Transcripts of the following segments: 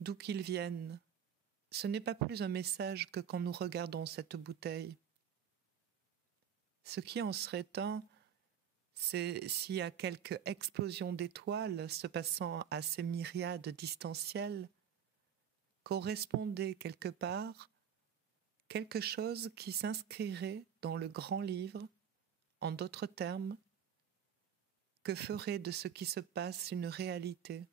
d'où qu'ils viennent, ce n'est pas plus un message que quand nous regardons cette bouteille. Ce qui en serait un, c'est s'il y a quelque explosion d'étoiles se passant à ces myriades distancielles, correspondait quelque part quelque chose qui s'inscrirait dans le grand livre, en d'autres termes, que ferait de ce qui se passe une réalité.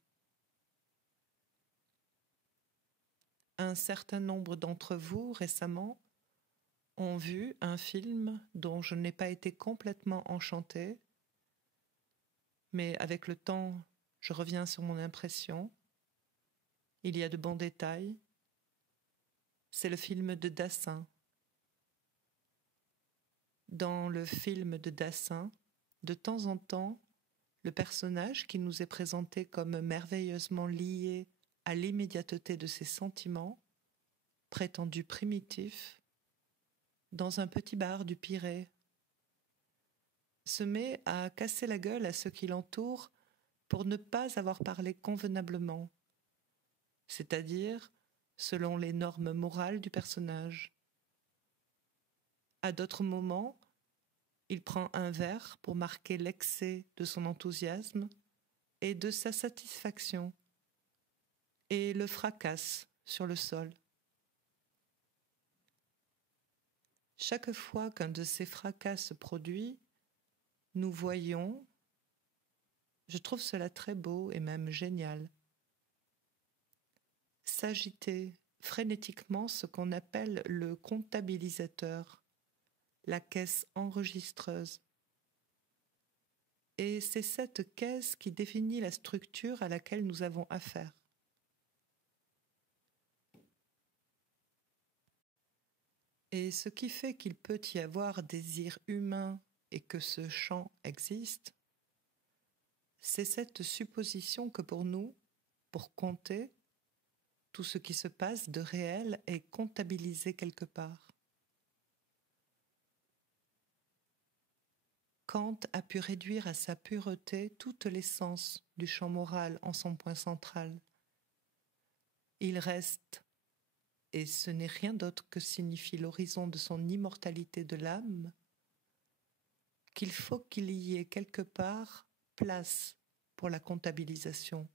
Un certain nombre d'entre vous, récemment, ont vu un film dont je n'ai pas été complètement enchantée, mais avec le temps, je reviens sur mon impression. Il y a de bons détails. C'est le film de Dassin. Dans le film de Dassin, de temps en temps, le personnage qui nous est présenté comme merveilleusement lié à l'immédiateté de ses sentiments, prétendus primitifs, dans un petit bar du Pirée, se met à casser la gueule à ceux qui l'entourent pour ne pas avoir parlé convenablement, c'est-à-dire selon les normes morales du personnage. À d'autres moments, il prend un verre pour marquer l'excès de son enthousiasme et de sa satisfaction, et le fracasse sur le sol. Chaque fois qu'un de ces fracas se produit, nous voyons, je trouve cela très beau et même génial, s'agiter frénétiquement ce qu'on appelle le comptabilisateur, la caisse enregistreuse. Et c'est cette caisse qui définit la structure à laquelle nous avons affaire. Et ce qui fait qu'il peut y avoir désir humain et que ce champ existe, c'est cette supposition que pour nous, pour compter, tout ce qui se passe de réel est comptabilisé quelque part. Kant a pu réduire à sa pureté toute l'essence du champ moral en son point central. Il reste, et ce n'est rien d'autre que signifie l'horizon de son immortalité de l'âme, qu'il faut qu'il y ait quelque part place pour la comptabilisation.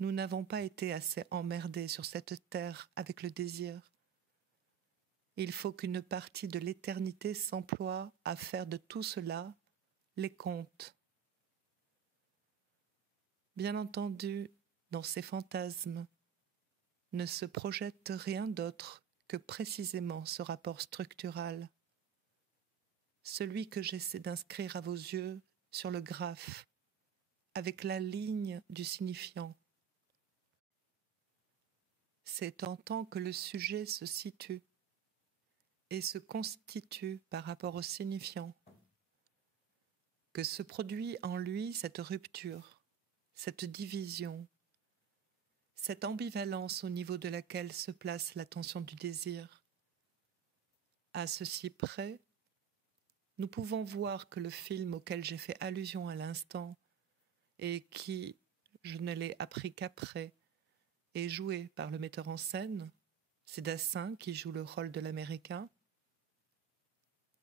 Nous n'avons pas été assez emmerdés sur cette terre avec le désir. Il faut qu'une partie de l'éternité s'emploie à faire de tout cela les comptes. Bien entendu, dans ces fantasmes, ne se projette rien d'autre que précisément ce rapport structural, celui que j'essaie d'inscrire à vos yeux sur le graphe, avec la ligne du signifiant. C'est en tant que le sujet se situe et se constitue par rapport au signifiant que se produit en lui cette rupture, cette division, cette ambivalence au niveau de laquelle se place l'attention du désir. À ceci près, nous pouvons voir que le film auquel j'ai fait allusion à l'instant et qui, je ne l'ai appris qu'après, est joué par le metteur en scène, c'est Dassin qui joue le rôle de l'Américain,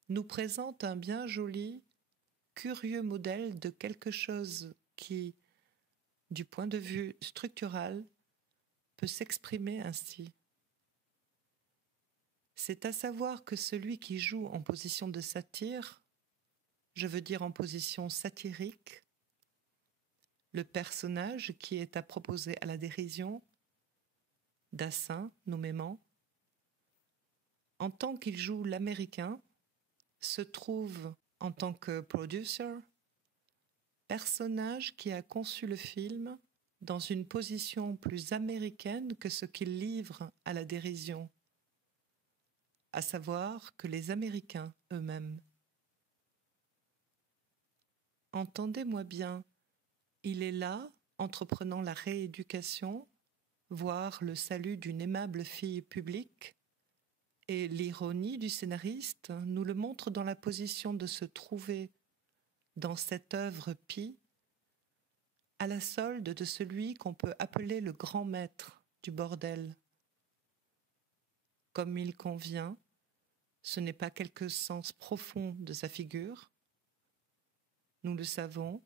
nous présente un bien joli, curieux modèle de quelque chose qui, du point de vue structural, peut s'exprimer ainsi. C'est à savoir que celui qui joue en position de satire, je veux dire en position satirique, le personnage qui est à proposer à la dérision, Dassin nommément, en tant qu'il joue l'Américain, se trouve en tant que producer, personnage qui a conçu le film dans une position plus américaine que ce qu'il livre à la dérision, à savoir que les Américains eux-mêmes. Entendez-moi bien, il est là, entreprenant la rééducation, voire le salut d'une aimable fille publique, et l'ironie du scénariste nous le montre dans la position de se trouver, dans cette œuvre pie, à la solde de celui qu'on peut appeler le grand maître du bordel. Comme il convient, ce n'est pas quelque sens profond de sa figure, nous le savons,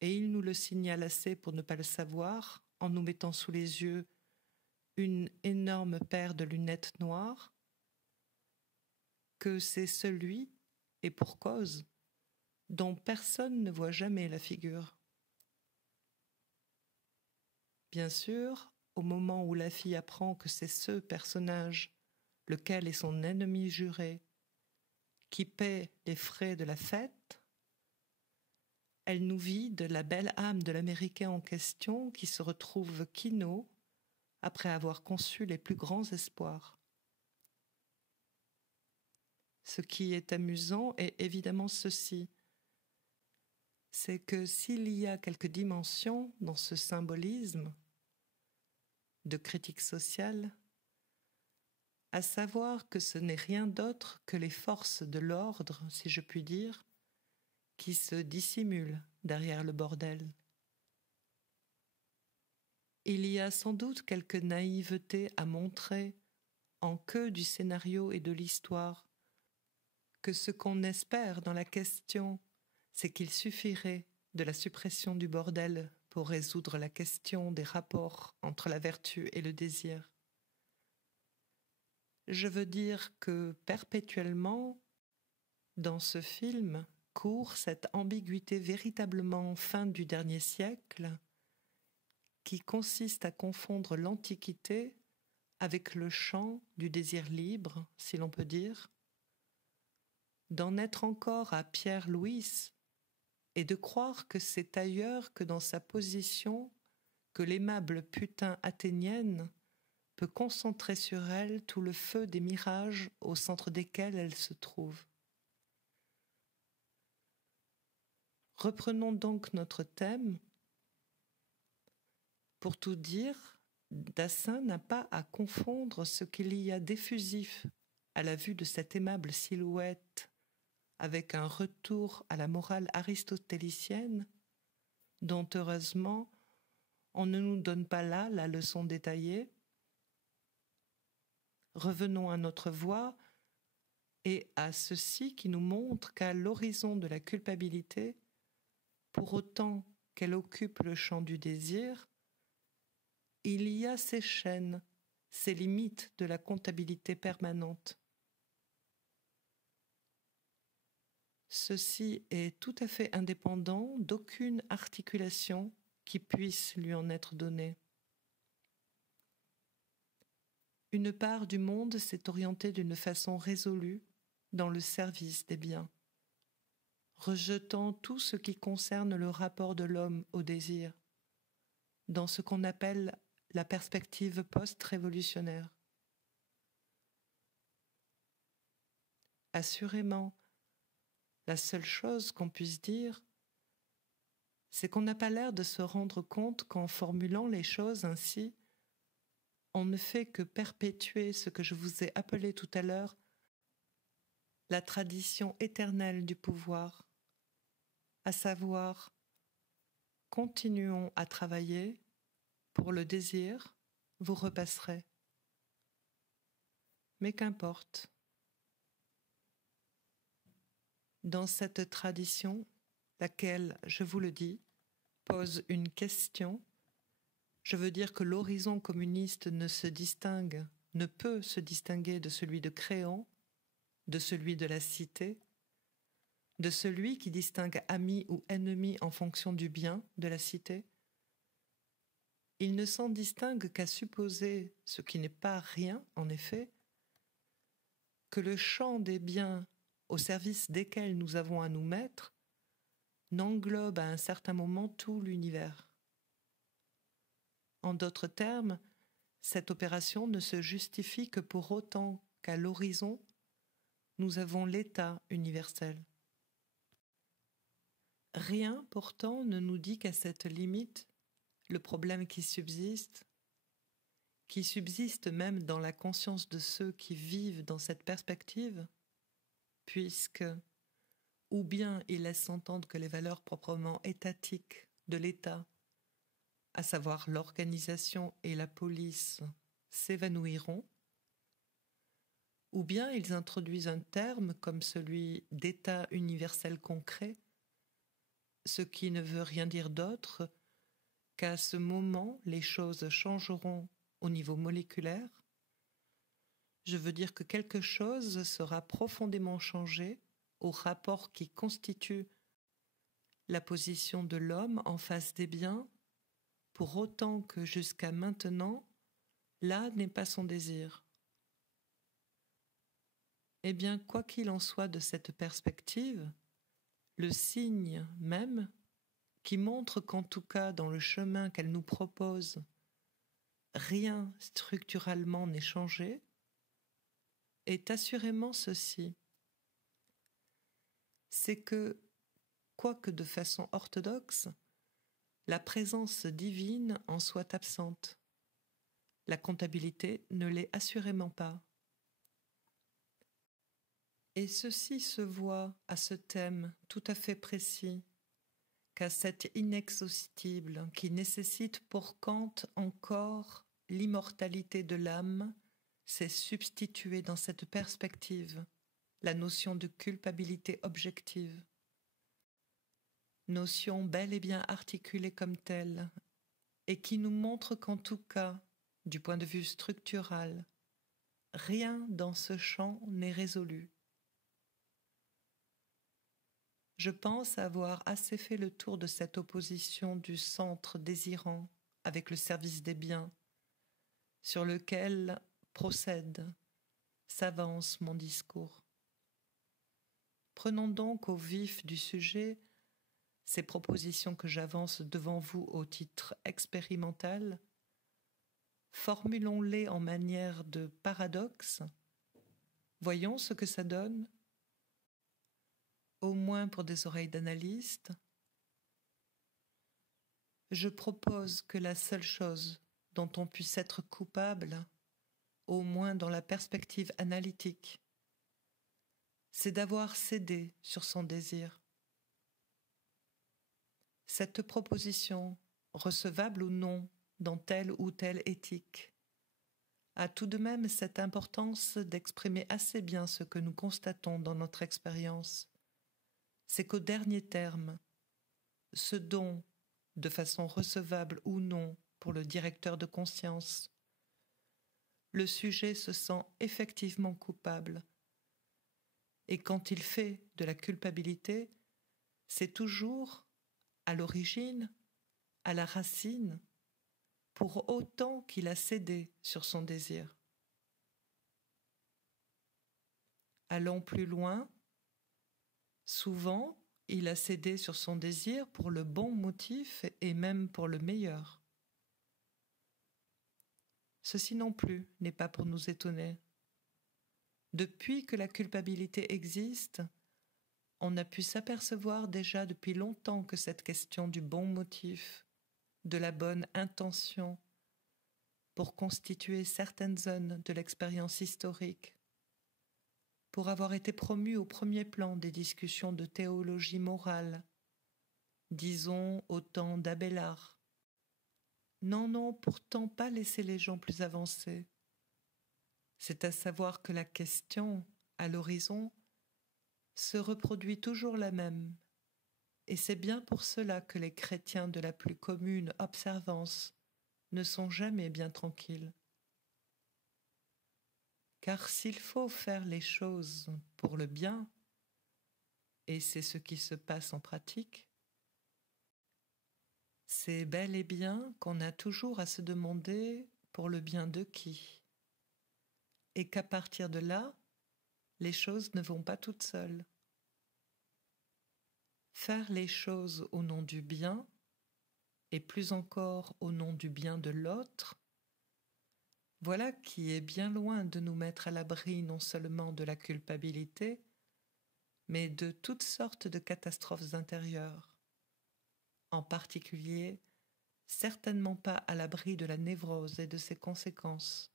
et il nous le signale assez pour ne pas le savoir en nous mettant sous les yeux une énorme paire de lunettes noires, que c'est celui, et pour cause, dont personne ne voit jamais la figure. Bien sûr, au moment où la fille apprend que c'est ce personnage, lequel est son ennemi juré, qui paie les frais de la fête, elle nous vide la belle âme de l'Américain en question qui se retrouve quinaud après avoir conçu les plus grands espoirs. Ce qui est amusant est évidemment ceci, c'est que s'il y a quelques dimensions dans ce symbolisme de critique sociale, à savoir que ce n'est rien d'autre que les forces de l'ordre, si je puis dire, qui se dissimulent derrière le bordel. Il y a sans doute quelque naïveté à montrer en queue du scénario et de l'histoire, que ce qu'on espère dans la question, c'est qu'il suffirait de la suppression du bordel pour résoudre la question des rapports entre la vertu et le désir. Je veux dire que perpétuellement, dans ce film, court cette ambiguïté véritablement fin du dernier siècle qui consiste à confondre l'Antiquité avec le champ du désir libre, si l'on peut dire, d'en être encore à Pierre Louis et de croire que c'est ailleurs que dans sa position que l'aimable putain athénienne peut concentrer sur elle tout le feu des mirages au centre desquels elle se trouve. Reprenons donc notre thème. Pour tout dire, Dassin n'a pas à confondre ce qu'il y a d'effusif à la vue de cette aimable silhouette avec un retour à la morale aristotélicienne, dont heureusement on ne nous donne pas là la leçon détaillée. Revenons à notre voie et à ceci qui nous montre qu'à l'horizon de la culpabilité, pour autant qu'elle occupe le champ du désir, il y a ces chaînes, ces limites de la comptabilité permanente. Ceci est tout à fait indépendant d'aucune articulation qui puisse lui en être donnée. Une part du monde s'est orientée d'une façon résolue dans le service des biens, rejetant tout ce qui concerne le rapport de l'homme au désir, dans ce qu'on appelle la perspective post-révolutionnaire. Assurément, la seule chose qu'on puisse dire, c'est qu'on n'a pas l'air de se rendre compte qu'en formulant les choses ainsi, on ne fait que perpétuer ce que je vous ai appelé tout à l'heure la tradition éternelle du pouvoir, à savoir, continuons à travailler, pour le désir, vous repasserez. Mais qu'importe. Dans cette tradition, laquelle, je vous le dis, pose une question, je veux dire que l'horizon communiste ne peut se distinguer de celui de Créon, de celui de la cité, de celui qui distingue ami ou ennemi en fonction du bien de la cité. Il ne s'en distingue qu'à supposer, ce qui n'est pas rien en effet, que le champ des biens au service desquels nous avons à nous mettre n'englobe à un certain moment tout l'univers. En d'autres termes, cette opération ne se justifie que pour autant qu'à l'horizon, nous avons l'état universel. Rien pourtant ne nous dit qu'à cette limite, le problème qui subsiste même dans la conscience de ceux qui vivent dans cette perspective, puisque, ou bien il laisse entendre que les valeurs proprement étatiques de l'État, à savoir l'organisation et la police, s'évanouiront, ou bien ils introduisent un terme comme celui d'État universel concret, ce qui ne veut rien dire d'autre qu'à ce moment les choses changeront au niveau moléculaire. Je veux dire que quelque chose sera profondément changé au rapport qui constitue la position de l'homme en face des biens, pour autant que jusqu'à maintenant, là n'est pas son désir. Eh bien, quoi qu'il en soit de cette perspective, le signe même, qui montre qu'en tout cas dans le chemin qu'elle nous propose, rien structurellement n'est changé, est assurément ceci. C'est que, quoique de façon orthodoxe, la présence divine en soit absente. La comptabilité ne l'est assurément pas. Et ceci se voit à ce thème tout à fait précis, qu'à cet inexhaustible qui nécessite pour Kant encore l'immortalité de l'âme, s'est substituée dans cette perspective la notion de culpabilité objective. Notion bel et bien articulée comme telle, et qui nous montre qu'en tout cas, du point de vue structural, rien dans ce champ n'est résolu. Je pense avoir assez fait le tour de cette opposition du centre désirant avec le service des biens, sur lequel procède, s'avance mon discours. Prenons donc au vif du sujet ces propositions que j'avance devant vous au titre expérimental, formulons-les en manière de paradoxe, voyons ce que ça donne, au moins pour des oreilles d'analyste. Je propose que la seule chose dont on puisse être coupable, au moins dans la perspective analytique, c'est d'avoir cédé sur son désir. Cette proposition, recevable ou non dans telle ou telle éthique, a tout de même cette importance d'exprimer assez bien ce que nous constatons dans notre expérience. C'est qu'au dernier terme, ce dont, de façon recevable ou non pour le directeur de conscience, le sujet se sent effectivement coupable. Et quand il fait de la culpabilité, c'est toujours, à l'origine, à la racine, pour autant qu'il a cédé sur son désir. Allons plus loin, souvent, il a cédé sur son désir pour le bon motif et même pour le meilleur. Ceci non plus n'est pas pour nous étonner. Depuis que la culpabilité existe, on a pu s'apercevoir déjà depuis longtemps que cette question du bon motif, de la bonne intention, pour constituer certaines zones de l'expérience historique, pour avoir été promue au premier plan des discussions de théologie morale, disons au temps d'Abélard, n'en ont pourtant pas laissé les gens plus avancés. C'est à savoir que la question, à l'horizon, se reproduit toujours la même, et c'est bien pour cela que les chrétiens de la plus commune observance ne sont jamais bien tranquilles. Car s'il faut faire les choses pour le bien, et c'est ce qui se passe en pratique, c'est bel et bien qu'on a toujours à se demander pour le bien de qui, et qu'à partir de là, les choses ne vont pas toutes seules. Faire les choses au nom du bien, et plus encore au nom du bien de l'autre, voilà qui est bien loin de nous mettre à l'abri non seulement de la culpabilité, mais de toutes sortes de catastrophes intérieures, en particulier certainement pas à l'abri de la névrose et de ses conséquences.